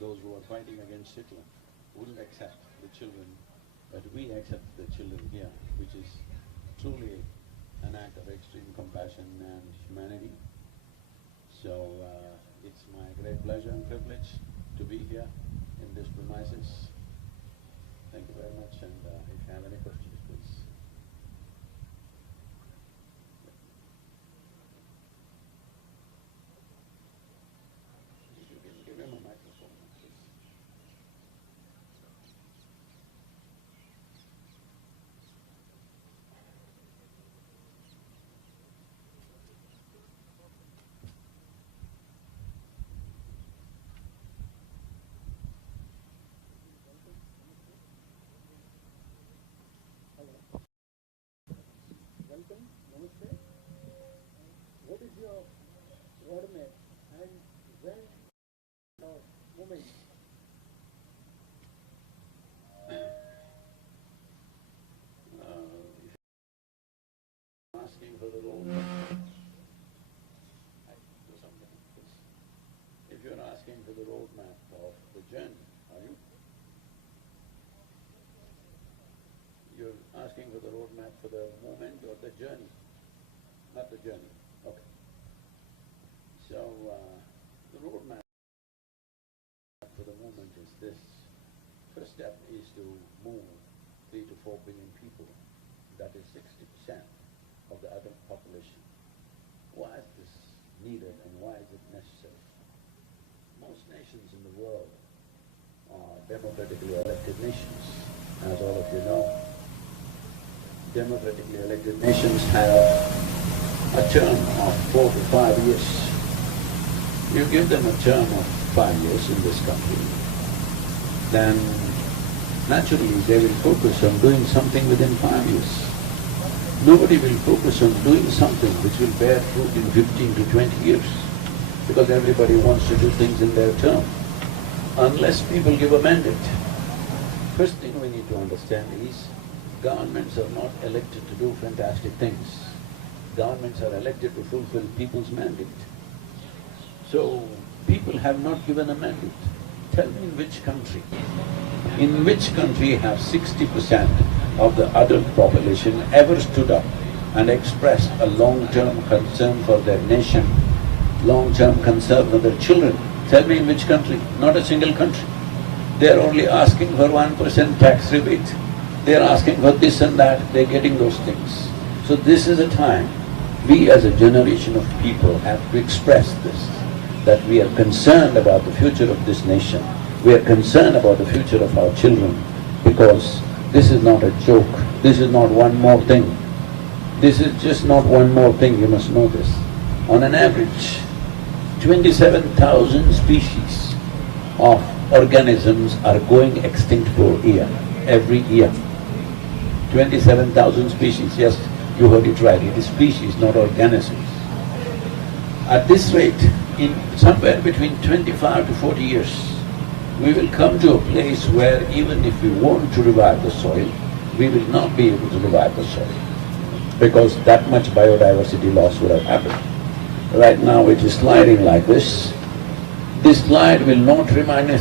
those who are fighting against Hitler wouldn't accept the children, but we accept the children here, which is truly an act of extreme compassion and humanity. So, it's my great pleasure and privilege to be here in this premises. Thank you very much, and if you have any questions, please. Give him a microphone, please. Welcome, namaste. What is your roadmap and when moment? Asking for the roadmap, I do something, please. If you're asking for the roadmap of the journey, are you? You're asking for the roadmap for the moment or the journey? Not the journey, okay. So, the roadmap for the moment is this. First step is to move 3 to 4 billion people, that is 60% of the adult population. Why is this needed and why is it necessary? Most nations in the world are democratically elected nations, as all of you know. Democratically elected nations have a term of 4 to 5 years. You give them a term of 5 years in this country, then naturally they will focus on doing something within 5 years. Nobody will focus on doing something which will bear fruit in 15 to 20 years, because everybody wants to do things in their term, unless people give a mandate. First thing we need to understand is, governments are not elected to do fantastic things. Governments are elected to fulfill people's mandate. So, people have not given a mandate. Tell me in which country? In which country have 60% of the adult population ever stood up and expressed a long-term concern for their nation, long-term concern for their children? Tell me in which country? Not a single country. They're only asking for 1% tax rebate. They're asking for this and that, they're getting those things. So this is a time, we as a generation of people have to express this, that we are concerned about the future of this nation. We are concerned about the future of our children, because this is not a joke, this is not one more thing. This is just not one more thing, you must know this. On an average, 27,000 species of organisms are going extinct per year, every year. 27,000 species, yes, you heard it right, it is species, not organisms. At this rate, in somewhere between 25 to 40 years, we will come to a place where even if we want to revive the soil, we will not be able to revive the soil, because that much biodiversity loss would have happened. Right now it is sliding like this. This slide will not remain a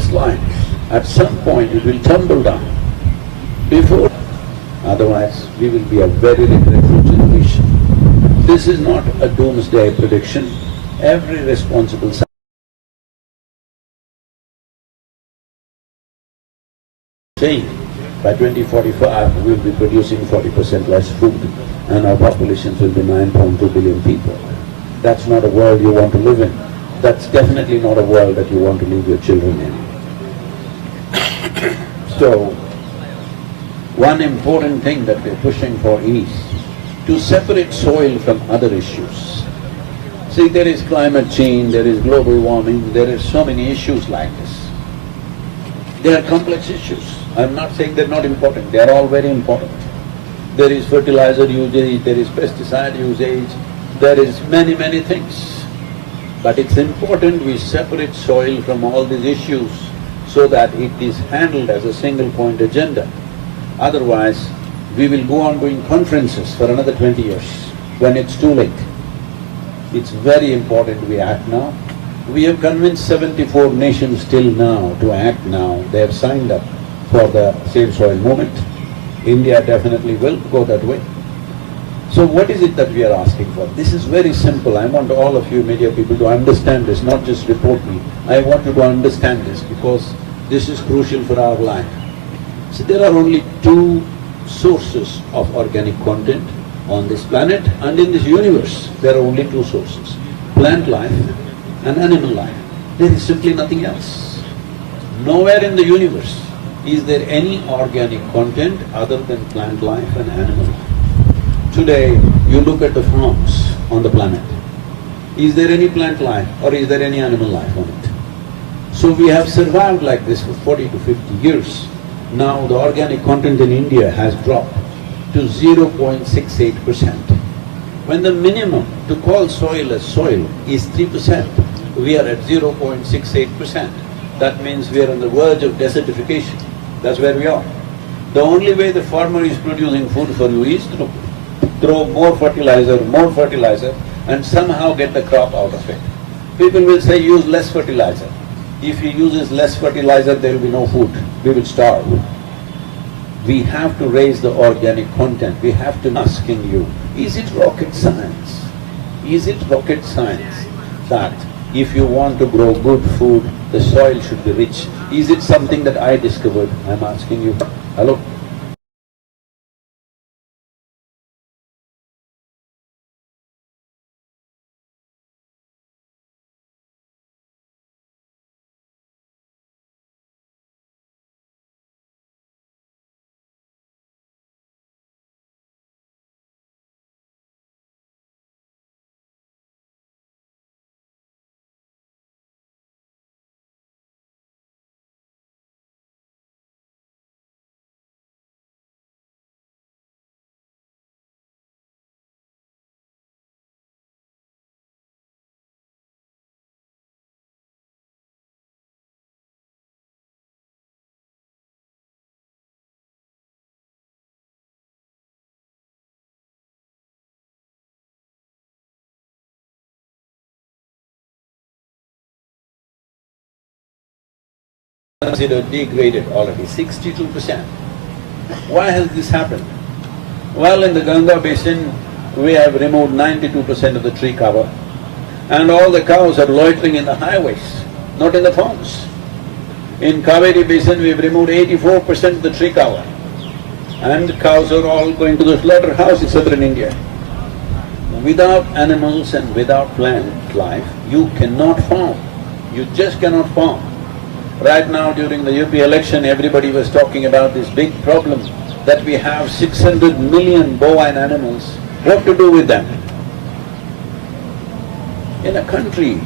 slide. At some point it will tumble down. Before, otherwise we will be a very regretful generation. This is not a doomsday prediction. Every responsible saying by 2045 we will be producing 40% less food and our populations will be 9.2 billion people. That's not a world you want to live in. That's definitely not a world that you want to leave your children in. So, one important thing that we're pushing for is to separate soil from other issues. See, there is climate change, there is global warming, there are so many issues like this. They are complex issues. I'm not saying they're not important, they are all very important. There is fertilizer usage, there is pesticide usage, there is many things. But it's important we separate soil from all these issues so that it is handled as a single point agenda. Otherwise, we will go on doing conferences for another 20 years when it's too late. It's very important we act now. We have convinced 74 nations till now to act now. They have signed up for the Save Soil movement. India definitely will go that way. So what is it that we are asking for? This is very simple. I want all of you media people to understand this, not just report me. I want you to understand this because this is crucial for our life. So there are only two sources of organic content on this planet and in this universe. There are only two sources: plant life and animal life. There is simply nothing else. Nowhere in the universe is there any organic content other than plant life and animal life. Today, you look at the farms on the planet. Is there any plant life or is there any animal life on it? So we have survived like this for 40 to 50 years. Now the organic content in India has dropped to 0.68%. When the minimum to call soil as soil is 3%, we are at 0.68%. That means we are on the verge of desertification. That's where we are. The only way the farmer is producing food for you is to throw more fertilizer and somehow get the crop out of it. People will say use less fertilizer. If he uses less fertilizer, there will be no food. We will starve. We have to raise the organic content. We have to asking you, is it rocket science? Is it rocket science that if you want to grow good food, the soil should be rich? Is it something that I discovered? I'm asking you. Hello? Considered degraded already, 62%. Why has this happened? Well, in the Ganga basin, we have removed 92% of the tree cover, and all the cows are loitering in the highways, not in the farms. In Kaveri basin, we've removed 84% of the tree cover, and cows are all going to the slaughterhouse in southern India. Without animals and without plant life, you cannot farm. You just cannot farm. Right now, during the UP election, everybody was talking about this big problem that we have 600 million bovine animals. What to do with them? In a country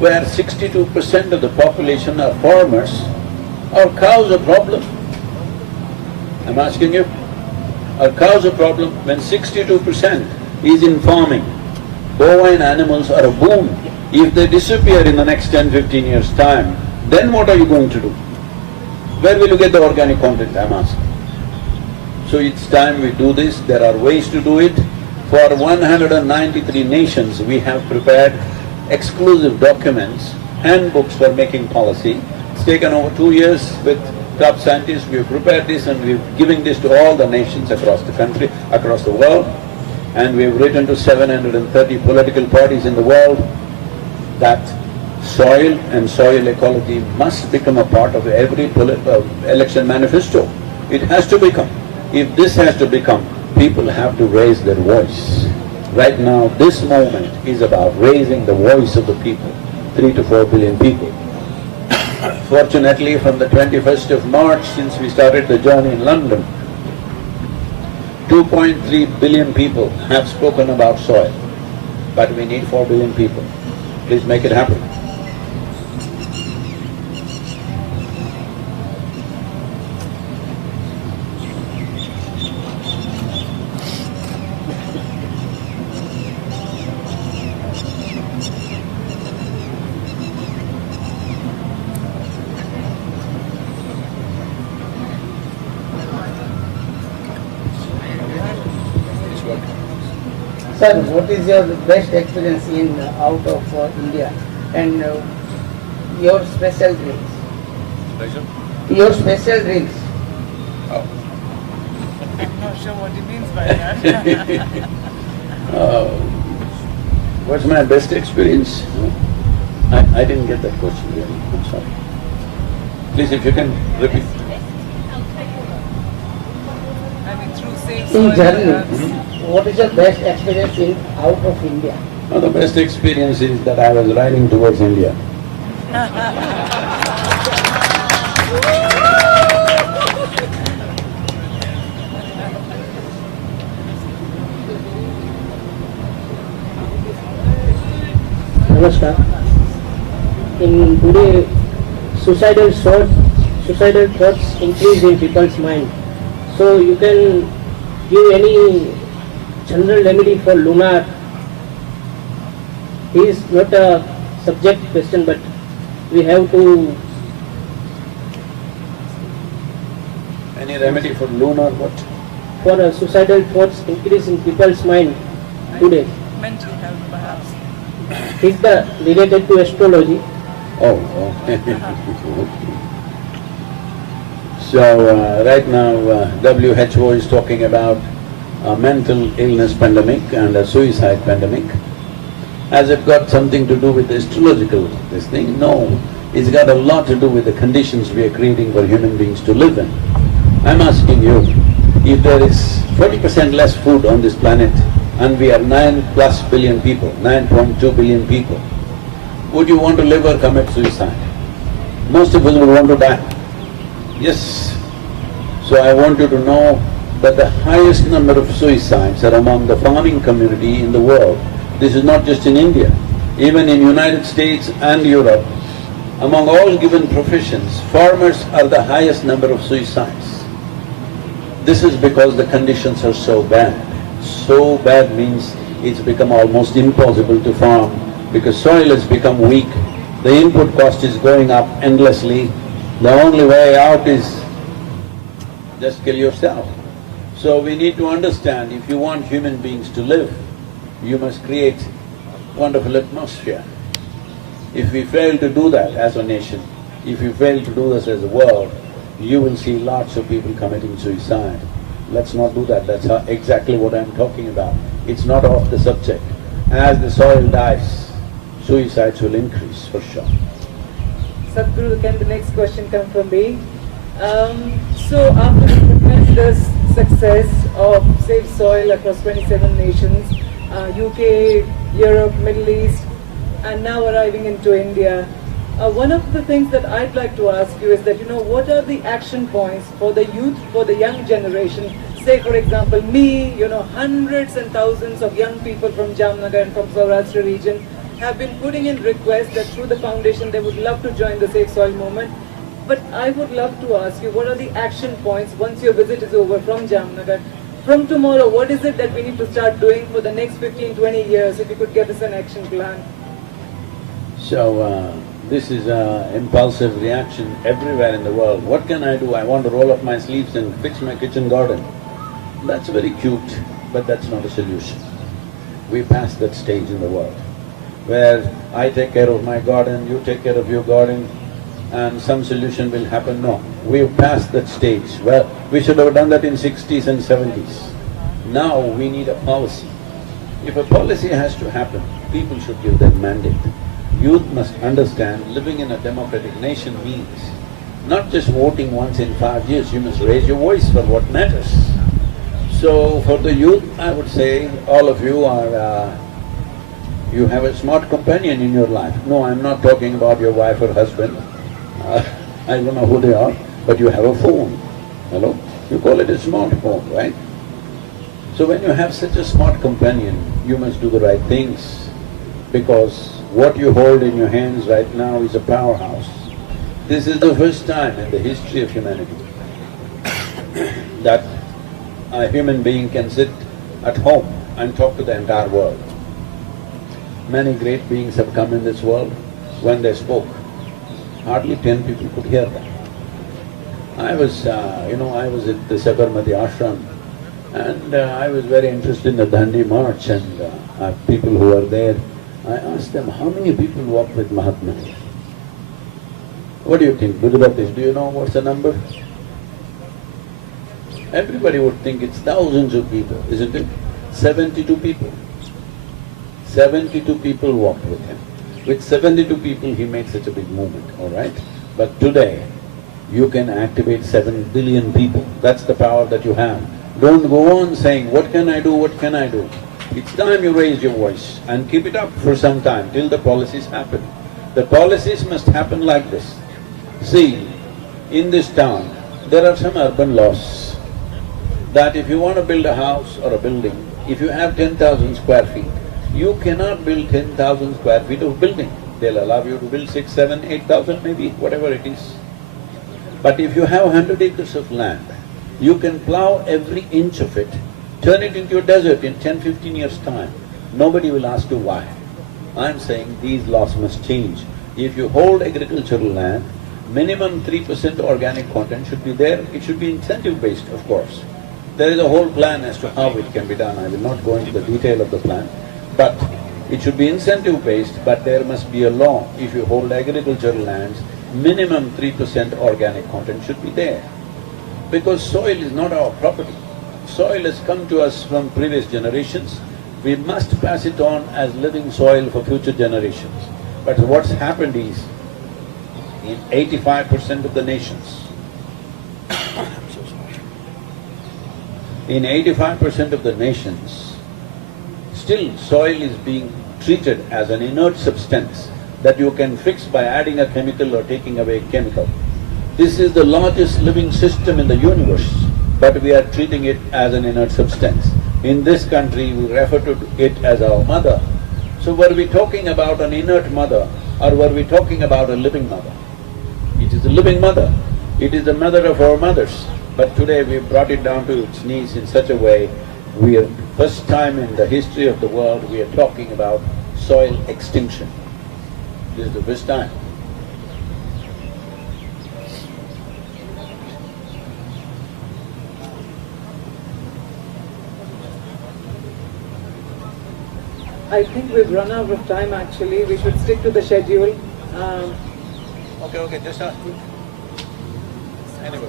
where 62% of the population are farmers, are cows a problem? I'm asking you, are cows a problem when 62% is in farming? Bovine animals are a boon. If they disappear in the next 10-15 years' time, then what are you going to do? Where will you get the organic content, I'm asking. So it's time we do this. There are ways to do it. For 193 nations, we have prepared exclusive documents, handbooks for making policy. It's taken over 2 years with top scientists. We have prepared this and we're giving this to all the nations across the country, across the world. And we've written to 730 political parties in the world that soil and soil ecology must become a part of every election manifesto. It has to become. If this has to become, people have to raise their voice. Right now, this moment is about raising the voice of the people, 3 to 4 billion people. Fortunately, from the 21st of March, since we started the journey in London, 2.3 billion people have spoken about soil. But we need 4 billion people. Please make it happen. Sir, what is your best experience in out of India, and Your special drinks. Special? Your special drinks. Oh. I'm not sure what he means by that. What's my best experience? I didn't get that question really, I'm sorry. Please, if you can repeat. I mean, through safe In soil, journey, perhaps. what is your best experience in out of India? No, the best experience is that I was riding towards India. Namaskar. In today, suicidal thoughts increase in people's mind. So you can give any general remedy for lunar. It is not a subject question, but we have to. Any remedy for lunar what? For suicidal thoughts increase in people's mind today. Mental health, perhaps. Is the related to astrology? Oh, okay. So right now WHO is talking about a mental illness pandemic and a suicide pandemic. Has it got something to do with astrological this thing? No, it's got a lot to do with the conditions we are creating for human beings to live in. I'm asking you, if there is 40% less food on this planet and we are 9+ billion people, 9.2 billion people, would you want to live or commit suicide? Most of us would want to die. Yes. So I want you to know that the highest number of suicides are among the farming community in the world. This is not just in India. Even in United States and Europe, among all given professions, farmers are the highest number of suicides. This is because the conditions are so bad. So bad means it's become almost impossible to farm because soil has become weak, the input cost is going up endlessly. The only way out is just kill yourself. So we need to understand, if you want human beings to live, you must create wonderful atmosphere. If we fail to do that as a nation, if we fail to do this as a world, you will see lots of people committing suicide. Let's not do that, that's exactly what I'm talking about. It's not off the subject. As the soil dies, suicides will increase for sure. Sadhguru, can the next question come from me? So after the tremendous success of Safe Soil across 27 nations, UK, Europe, Middle East, and now arriving into India, one of the things that I'd like to ask you is that, what are the action points for the youth, for the young generation? Say, for example, me, hundreds and thousands of young people from Jamnagar and from Saurashtra region have been putting in requests that through the foundation they would love to join the Safe Soil movement. But I would love to ask you, what are the action points once your visit is over from Jamnagar? From tomorrow, what is it that we need to start doing for the next 15, 20 years, if you could give us an action plan? So, this is an impulsive reaction everywhere in the world. What can I do? I want to roll up my sleeves and fix my kitchen garden. That's very cute, but that's not a solution. We passed that stage in the world, where I take care of my garden, you take care of your garden, and some solution will happen. No, we've passed that stage. Well, we should have done that in 60s and 70s. Now we need a policy. If a policy has to happen, people should give that mandate. Youth must understand living in a democratic nation means not just voting once in 5 years, you must raise your voice for what matters. So for the youth, I would say all of you are, you have a smart companion in your life. No, I'm not talking about your wife or husband. I don't know who they are, but you have a phone. Hello? You call it a smartphone, right? So when you have such a smart companion, you must do the right things, because what you hold in your hands right now is a powerhouse. This is the first time in the history of humanity that a human being can sit at home and talk to the entire world. Many great beings have come in this world. When they spoke, hardly 10 people could hear them. I was at the Sabarmati ashram, and I was very interested in the Dandi march, and people who were there, I asked them, how many people walked with Mahatma? What do you think, Gujaratis, do you know what's the number? Everybody would think it's thousands of people, isn't it? 72 people. 72 people walked with him. With 72 people he made such a big movement, all right? But today, you can activate 7 billion people. That's the power that you have. Don't go on saying, what can I do, what can I do? It's time you raise your voice and keep it up for some time till the policies happen. The policies must happen like this. See, in this town, there are some urban laws that if you want to build a house or a building, if you have 10,000 square feet, you cannot build 10,000 square feet of building. They'll allow you to build 6, 7, 8,000 maybe, whatever it is. But if you have 100 acres of land, you can plow every inch of it, turn it into a desert in 10, 15 years' time. Nobody will ask you why. I'm saying these laws must change. If you hold agricultural land, minimum 3% organic content should be there. It should be incentive-based, of course. There is a whole plan as to how it can be done. I will not go into the detail of the plan, but it should be incentive-based, but there must be a law. If you hold agricultural lands, minimum 3% organic content should be there. Because soil is not our property. Soil has come to us from previous generations. We must pass it on as living soil for future generations. But what's happened is, in 85% of the nations, in 85% of the nations, still soil is being treated as an inert substance that you can fix by adding a chemical or taking away a chemical. This is the largest living system in the universe, but we are treating it as an inert substance. In this country, we refer to it as our mother. So were we talking about an inert mother or were we talking about a living mother? It is a living mother. It is the mother of our mothers. But today we've brought it down to its knees in such a way, we are, first time in the history of the world, we are talking about soil extinction. This is the first time. I think we've run out of time actually. We should stick to the schedule. Okay, just ask. Anybody?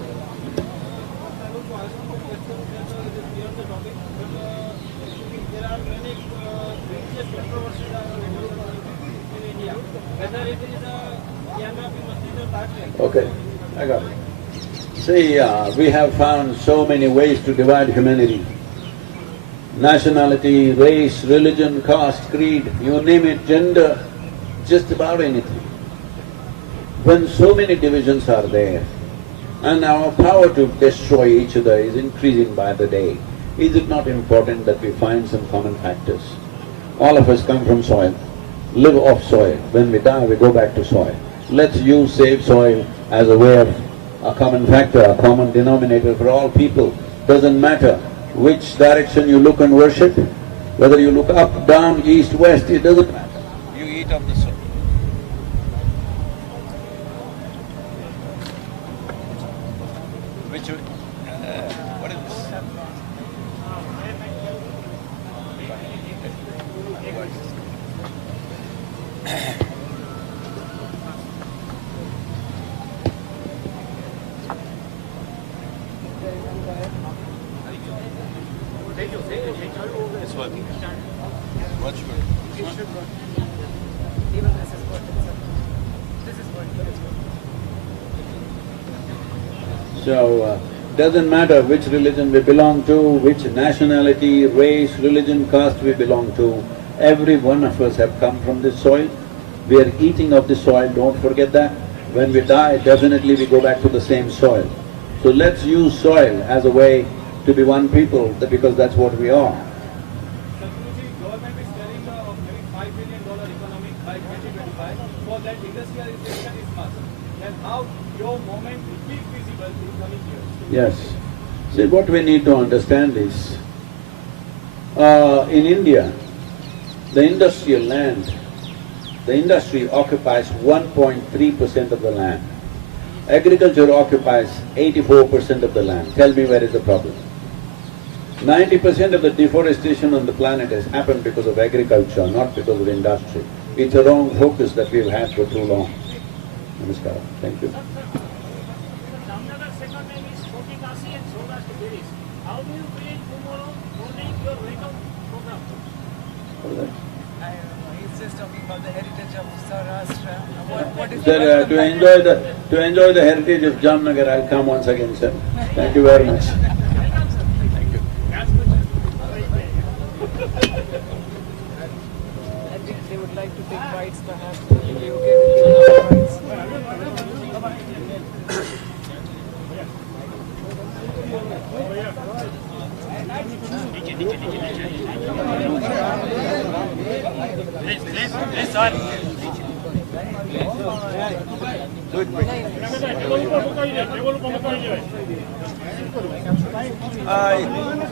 There are many religious controversies in India. Whether it is a Yamapi Masjid or Taj. Okay, I got it. See, we have found so many ways to divide humanity. Nationality, race, religion, caste, creed, you name it, gender, just about anything. When so many divisions are there, and our power to destroy each other is increasing by the day, is it not important that we find some common factors? All of us come from soil, live off soil. When we die, we go back to soil. Let's use save soil as a way of a common factor, a common denominator for all people. Doesn't matter which direction you look and worship, whether you look up, down, east, west, it doesn't matter. You eat of the soil. Which, what is this? It's working. What's your? Even this is working. This is working. So, doesn't matter which religion we belong to, which nationality, race, religion, caste we belong to, every one of us have come from this soil. We are eating of the soil, don't forget that. When we die, definitely we go back to the same soil. So let's use soil as a way to be one people, because that's what we are. Sadhguruji, government is telling of having $5 billion economy by 2025. For that industrialization is must. Then how your movement will be feasible in coming years? Yes. See, what we need to understand is, in India, the industrial land, the industry occupies 1.3% of the land. Agriculture occupies 84% of the land. Tell me where is the problem? 90% of the deforestation on the planet has happened because of agriculture, not because of industry. It's a wrong focus that we've had for too long. Namaskar. Thank you. Damnagar second name is Kotikasi and Saurashtra berries. How do you feel tomorrow morning your wake-up program? What is that? I don't know. He's just talking about the heritage of Saurashtra. What is Sir, to enjoy the heritage of Jamnagar, I'll come once again, sir. Thank you very much. I think they would like to take bites perhaps. Will you be okay with giving bites?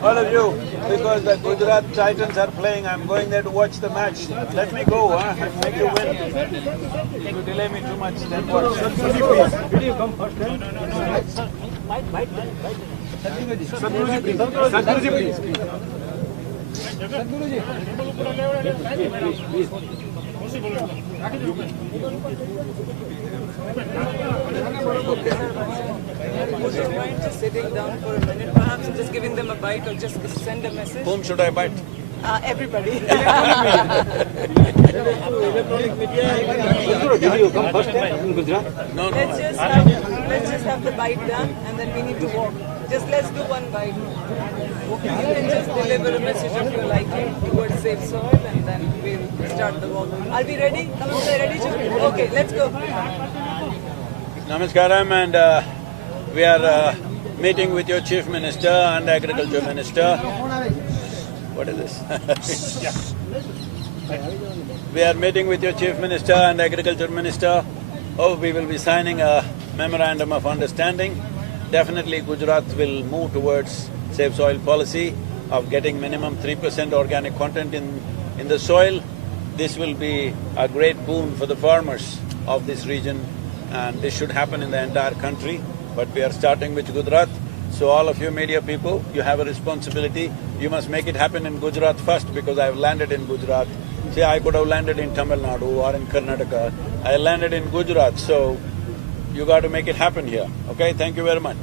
All of you, because the Gujarat Titans are playing, I'm going there to watch the match. Let me go, huh? I'll make you win. If you delay me too much, then what? Would you mind just sitting down for a minute, perhaps, and just giving them a bite or just send a message? Whom should I bite? Everybody. No, Let's just have the bite done, and then we need to walk. Just let's do one bite. You can just deliver a message of your liking towards safe soil, and then we'll start the walk. Are we ready? Come on, ready? Okay, let's go. Namaskaram, and we are meeting with your Chief Minister and Agriculture Minister. What is this? We are meeting with your Chief Minister and Agriculture Minister. Oh, we will be signing a memorandum of understanding. Definitely Gujarat will move towards safe soil policy of getting minimum 3% organic content in the soil. This will be a great boon for the farmers of this region, and this should happen in the entire country. But we are starting with Gujarat. So all of you media people, you have a responsibility. You must make it happen in Gujarat first, because I have landed in Gujarat. See, I could have landed in Tamil Nadu or in Karnataka. I landed in Gujarat, so you got to make it happen here. Okay, thank you very much.